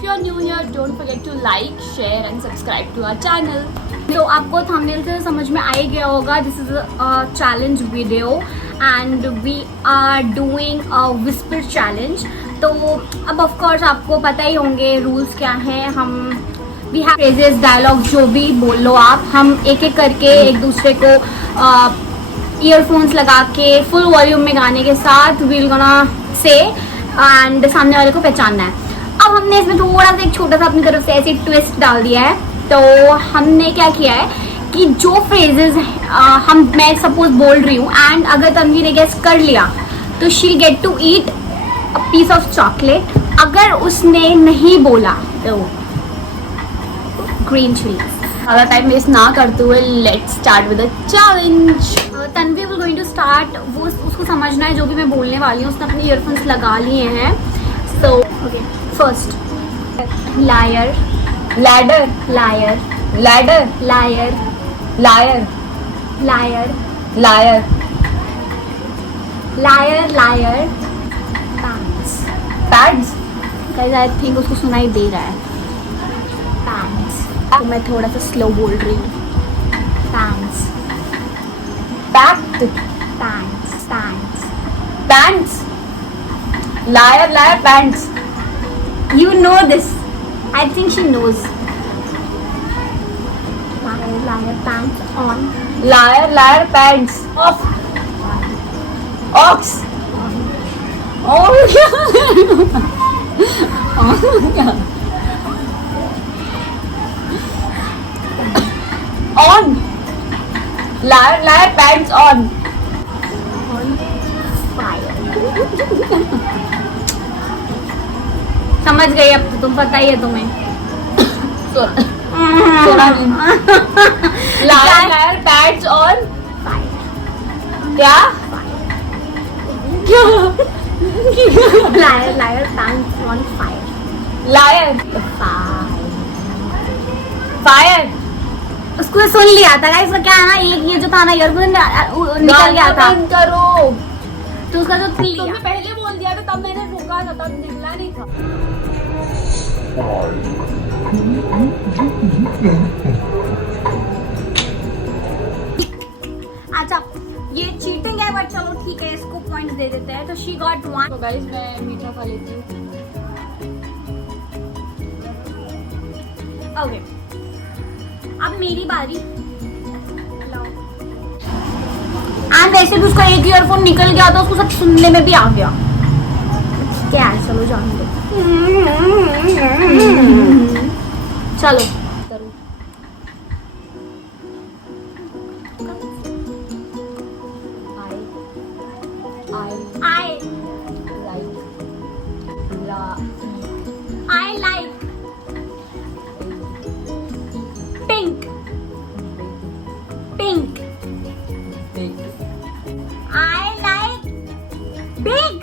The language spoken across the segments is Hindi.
if you are new here, don't forget to like, share and subscribe to our channel. तो आपको थंबनेल से समझ में आ ही गया होगा, this is a challenge video and we are doing a whisper challenge. तो अब ऑफ कोर्स आपको पता ही होंगे रूल्स क्या हैं। हम वी हैव फ्रेजेस, डायलॉग, जो भी बोल लो आप, हम एक एक करके एक दूसरे को ईयरफोन्स लगा के फुल वॉल्यूम में गाने के साथ वील गोना से एंड सामने वाले को पहचानना है। अब हमने इसमें थोड़ा सा एक छोटा सा अपनी तरफ से ऐसे ट्विस्ट डाल दिया है। तो हमने क्या किया है कि जो फ्रेजेस मैं सपोज बोल रही हूँ एंड अगर तन्वी ने गेस कर लिया तो she get to eat a piece of chocolate. अगर उसने नहीं बोला तो ग्रीन चिली। ज़्यादा टाइम वेस्ट ना करते हुए let's start with the challenge. Tanvi will going to start. वो उसको समझना है जो भी मैं बोलने वाली हूँ। उसने अपने ईयरफोन्स लगा लिए हैं। So okay, first liar, ladder, liar, ladder, liar, liar, liar, liar, liar, liar, pants. Pads, guys I think उसको सुनाई दे रहा है। पैंट्स। तो मैं थोड़ा सा स्लो बोल रही हूँ। Pants, pact, pants, pants. Pants, liar, liar, pants. You know this. I think she knows. Liar, liar, pants on. Liar, liar, pants off. Ox. Oh क्या? On. Liar, liar, pants on. On fire. समझ गई अब तो, तुम पता ही है तुम्हें। Liar, liar, pants on. क्या? Liar, liar, pants on fire. Liar. Fire. उसको सुन लिया था गाइस। क्या है ना, एक ये जो था ना ईयरफोन निकल गया था। बंद करो। तो उसका जो तुमने पहले बोल दिया था, तब मैंने रोका था, तब निकला नहीं था। अच्छा, ये चीटिंग है बट चलो ठीक है, इसको पॉइंट दे देते हैं। तो शी गॉट 1। तो गाइस मैं मीठा खा लेती हूँ। ओके, अब मेरी बारी। एंड वैसे भी उसका एक ईयरफोन निकल गया था, उसको सब सुनने में भी आ गया। क्या है, चलो जाने दो। चलो करो। I like pink, pink. I like big.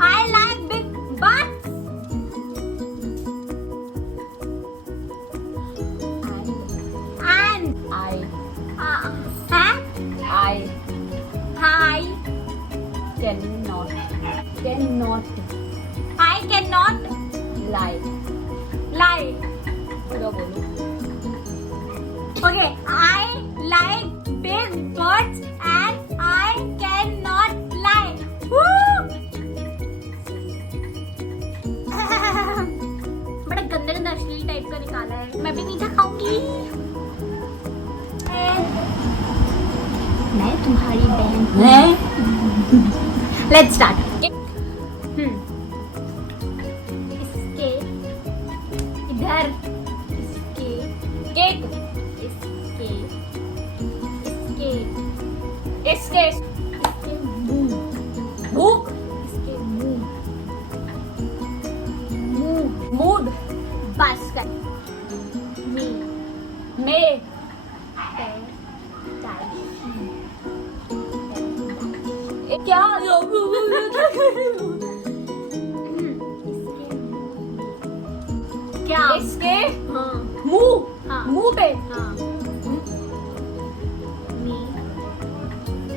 I like big butts. And I huh? I cannot lie. पूरा बोलो। Okay, I like big butts and I cannot lie. Woo! बड़ा गंदे गंदे अश्लील टाइप का निकाला है। मैं भी मीठा खाऊंगी। मैं तुम्हारी बहन हूँ। Let's start. इसके इधर, इसके केक, इसके इसके इसके इसके मुंह, भूख, इसके मुंह, मूड, बस कर। में, क्या? क्या? इसके हाँ मुंह, हाँ मुंह पे हाँ। Me,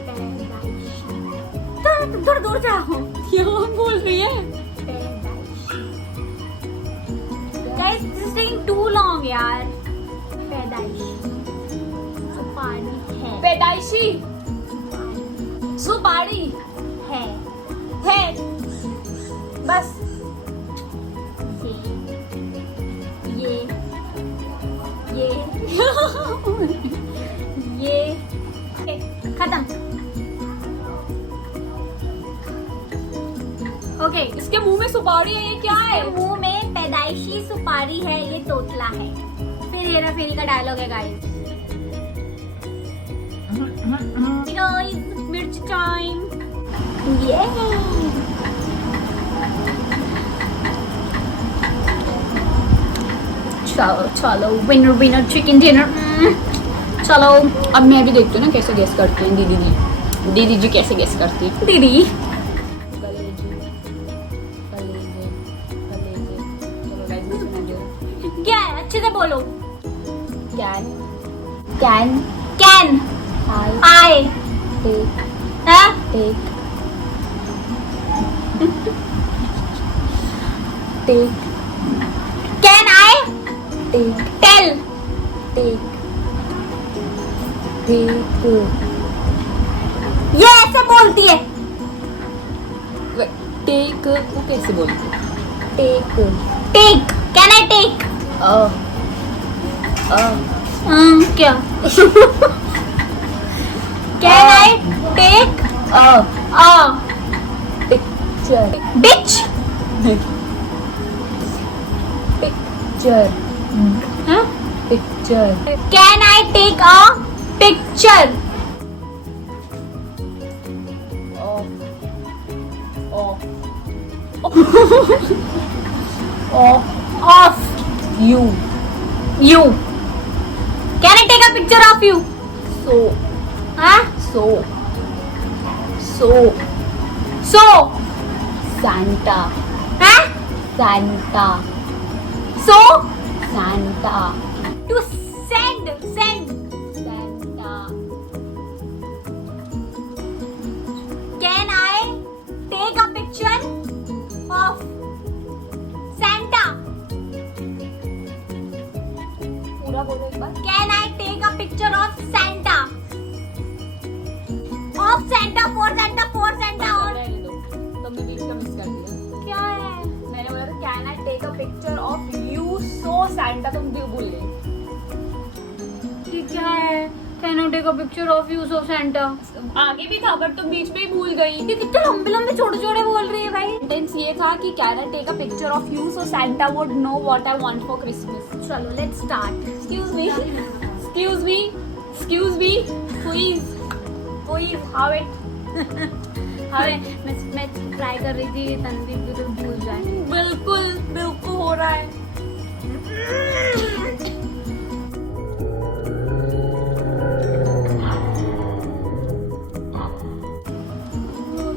paradise. थोड़ा दूर जाओ। यहाँ बोल रही है। Guys, this is taking too long यार। पैदाइशी सुपारी है। पैदाइशी सुपारी है। बस। ये ये खत्म। ओके, इसके मुंह में सुपारी है, ये क्या है? मुंह में पैदाइशी सुपारी है, ये तोतला है। फिर हेरा फेरी का डायलॉग है गाइस। मिर्च टाइम। ये चलो चलो विनर विनर चिकन डिनर। चलो अब मैं भी देखती हूँ ना कैसे गेस करती हैं दीदी जी कैसे गेस करती हैं। दीदी क्या है, अच्छे से बोलो। कैन कैन आई हाँ कैन आई टेल ये ऐसे बोलती है। टेक वो कैसे बोलते हैं? टेक कैन आई टेक क्या can I take picture which picture can I take a picture of you can I take a picture of you so हाँ सो Santa हाँ Santa so Santa to send Santa can I take a picture of Santa पूरा बोलो एक बार। can I take a picture of Santa for Santa और रहने दो, तुमने बीच का मिस कर दिया। क्या है मैंने बोला था can I take a picture of you so Santa, तुम भी भूल गई। ये क्या है can I take a picture of you so Santa आगे भी था बट तुम बीच में ही भूल गई। ये कितने लंबे छोटे बोल रही है भाई। सेंटेंस ये था कि can I take a picture of you so Santa would know what I want for Christmas. चलो let's start. Excuse me please how it मैं ट्राई कर रही थी तनवीर भी तो भूल जाए। बिल्कुल हो रहा है।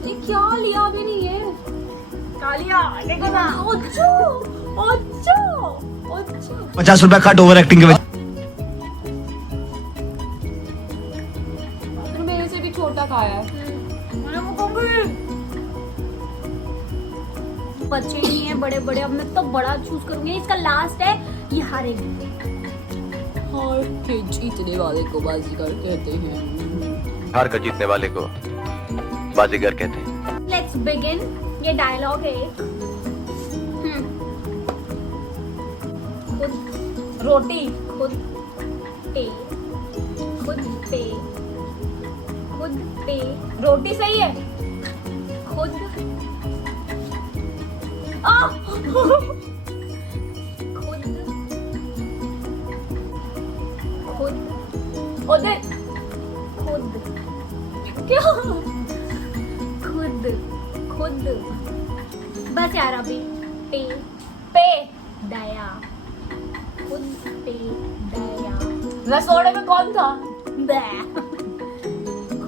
ये क्या लिया भी नहीं है? कालिया देखो ना। ओच्छो 50 रुपया कट ओवर एक्टिंग के वजह। तूने मेरे से भी छोटा खाया है। बच्चे नहीं है बड़े अब मैं तो बड़ा चूज करूंगी। इसका लास्ट है, ये हारेगी। हार के जीतने वाले को बाजीगर कहते हैं। हार कर जीतने वाले को बाजीगर कहते हैं। Let's begin. ये डायलॉग है एक। खुद रोटी खुद पे रोटी सही है। खुद खुद ओदे खुद क्या? खुद बस यार अभी पे दया खुद पे दया रसोड़े में कौन था?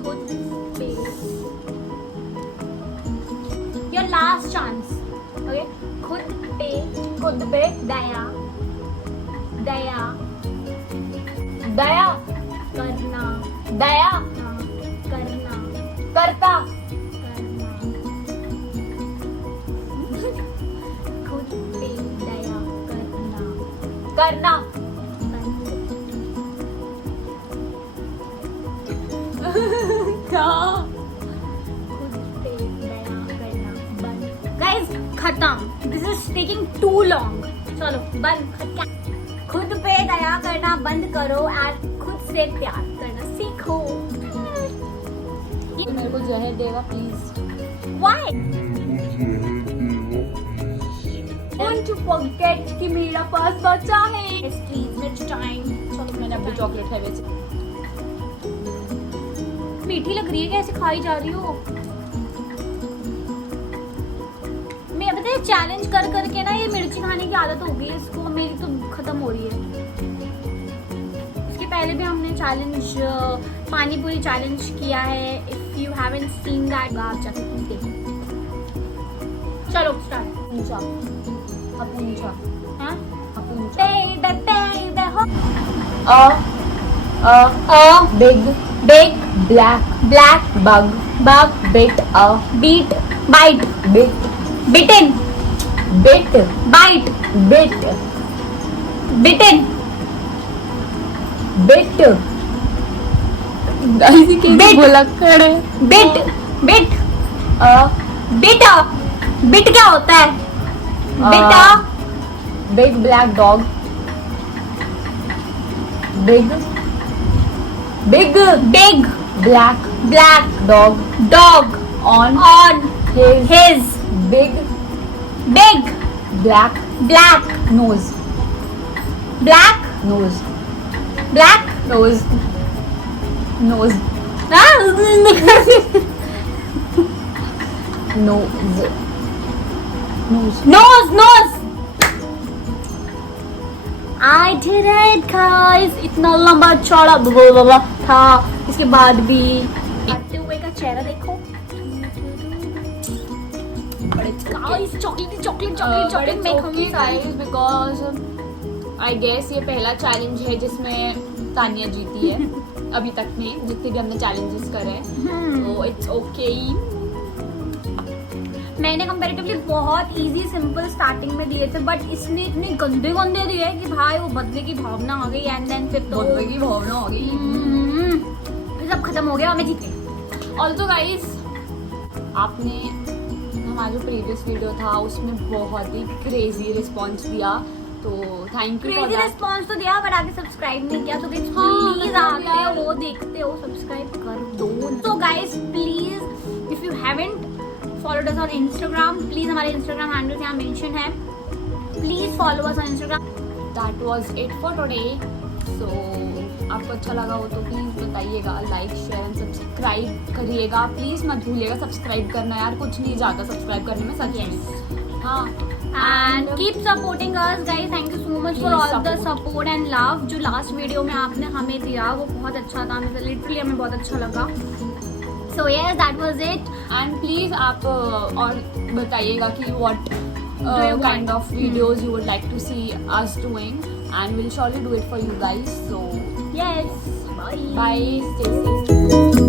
खुद पे योर लास्ट चांस। ओके खुद पे दया करना दया हाँ, करना करता करना करना। क्या गाइस खत्म, this is taking too long. चलो बंद। खुद पे दया करना बंद करो एंड खुद से प्यार करना सीखो। मेरे को जहर देगा please. Why? Don't you forget कि मेरा पास बचा है। Yes, please, next time. चलो मैंने अपनी चॉकलेट है वैसे। मीठी लग रही है, कैसे खाई जा रही हो? मैं पता है चैलेंज कर करके ना ये मिर्ची खाने की आदत हो गई है इसको, मेरी तो खत्म हो रही है। इसके पहले भी हमने चैलेंज पानी पूरी चैलेंज किया है। If you haven't seen that आप जाके देखो। चलो स्टार्ट। ऊंचा अब ऊंचा हाँ अब ऊंचा। Big big black black bug bug bit beat bite bit bitten bit bite bit bitten bit guys ये कैसे Bit. भुलक्कड़ है। bit bit bit bit क्या होता है? बिटा big black dog big big big black black dog dog on on his big big black black nose black nose black nose nose nose nose nose nose I did it guys। इतना लंबा चौड़ा बाबा था, इसके बाद भी आते हुए का चेहरा देखो। Guys, chocolate chocolate chocolate chocolate मैं खाऊंगी सारी। बिकॉज आई गेस ये पहला चैलेंज है जिसमें तानिया जीती है अभी तक में, जितने भी हमने चैलेंजेस करे हैं। तो इट्स ओके। मैंने कंपैरेटिवली बहुत इजी सिंपल स्टार्टिंग में दिए थे, बट इसने इतने गंदे गंदे दिए कि भाई वो बदले की भावना आ गई एंड देन फिर तो बहुत बड़ी भावना हो गई। फिर सब खत्म हो गया और मैं जीत गई। ऑल्सो गाइस आपने हमारा जो प्रीवियस वीडियो था उसमें बहुत ही क्रेजी रिस्पॉन्स दिया, तो thank you for crazy that. Response तो दिया बट आगे सब्सक्राइब नहीं किया, तो गाइस हाँ, प्लीज मतलब आते यार। हो देखते हो सब्सक्राइब कर दो। तो guys please if you haven't followed us on Instagram, please हमारे इंस्टाग्राम हैंडल यहाँ मेंशन है, please follow us on Instagram. That was it for today. So आपको अच्छा लगा हो तो प्लीज़ बताइएगा, लाइक शेयर एंड सब्सक्राइब करिएगा। प्लीज़ मत भूलिएगा सब्सक्राइब करना यार, कुछ नहीं जाता सब्सक्राइब करने में सच में। हाँ and keep supporting us guys. Thank you so much for Please all the support. Support and love. जो लास्ट वीडियो में आपने हमें दिया वो बहुत अच्छा था, मतलब लिटरली हमें बहुत अच्छा लगा। So yes that was it. And please आप और बताइएगा कि what Do you kind want- of videos you would like to see us doing, and will surely do it for you guys. So yes bye bye, stay safe.